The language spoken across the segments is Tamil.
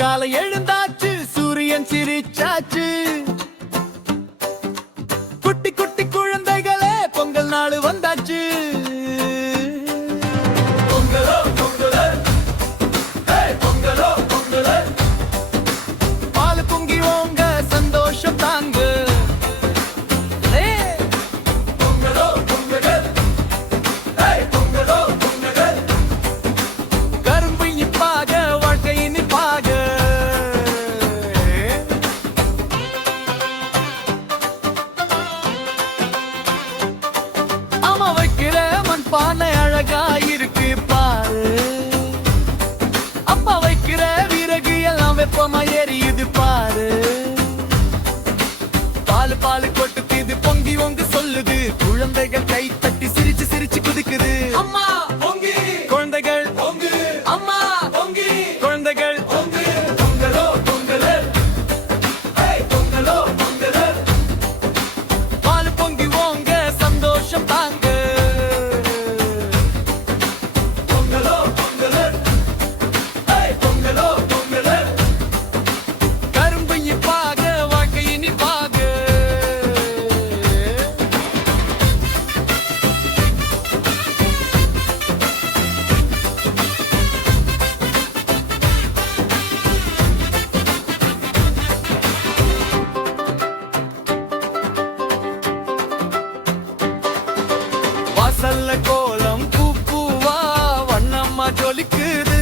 காலை எழுந்தாச்சு, சூரியன் சிரிச்சாச்சு. குட்டி குட்டி குழந்தைகளே, பொங்கல் நாள் வந்தாச்சு. பொங்கலோ பொங்கலே, பொங்கலோ பொங்கலே, பால் பொங்கி ஓங்க சந்தோஷம் தாங்க. பானை அழகா இருக்கு பாரு, அப்பா வைக்கிற விறகு எல்லாம் வெப்பமா எரியுது பாரு. பால் பால் கொட்டுது, பொங்கி ஒங்கு சொல்லுது. குழந்தைகள் கை தட்டி சிரிச்சு சிரிச்சு குதிக்குது. அம்மா பொங்கி, குழந்தைகள் பொங்கு, அம்மா பொங்கி, குழந்தைகள் பொங்கு. பொங்கலோ பொங்கலே, பொங்கலோ பொங்கலே, பால் பொங்கி ஓங்க சந்தோஷம் தாங்க. வாசல்ல கோலம் பூவா வண்ணம்மா ஜொலிக்குது.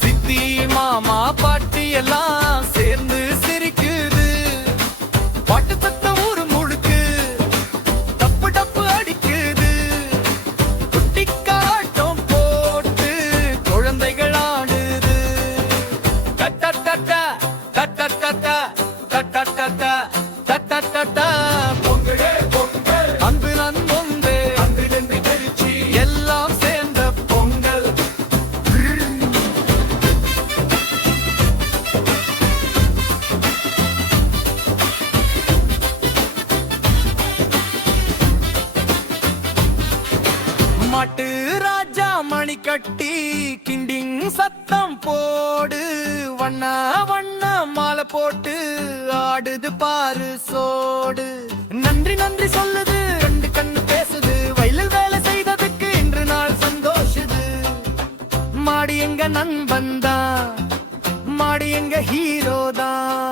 சித்தி மாமா பாட்டி எல்லாம் சேர்ந்து சிரிக்குது. பாட்டு சத்தம் ஊரு முழுக்கு, டப்பு டப்பு அடிக்குது. குட்டி காட்டம் போட்டு குழந்தைகள் ஆடுது. டட்ட டட்ட டட்ட டட்ட டட்ட டட்ட டட்ட டட்ட. பொங்கலே பொங்கல், அன்பு நண்பன் எல்லாம் சேர்ந்த பொங்கல். மாட்டு ராஜா மணி கட்டி கிண்டிங் சத்தம் போடு. வண்ண வண்ண மாலை போட்டு ஆடுது பாரு சோடு. நன்றி நன்றி சொல்லுது, ரெண்டு கண்ணு பேசுது. வயலில் வேலை செய்ததுக்கு இன்று நாள் சந்தோஷது. மாடி எங்க நண்பன் தான், மாடி எங்க ஹீரோ தான்.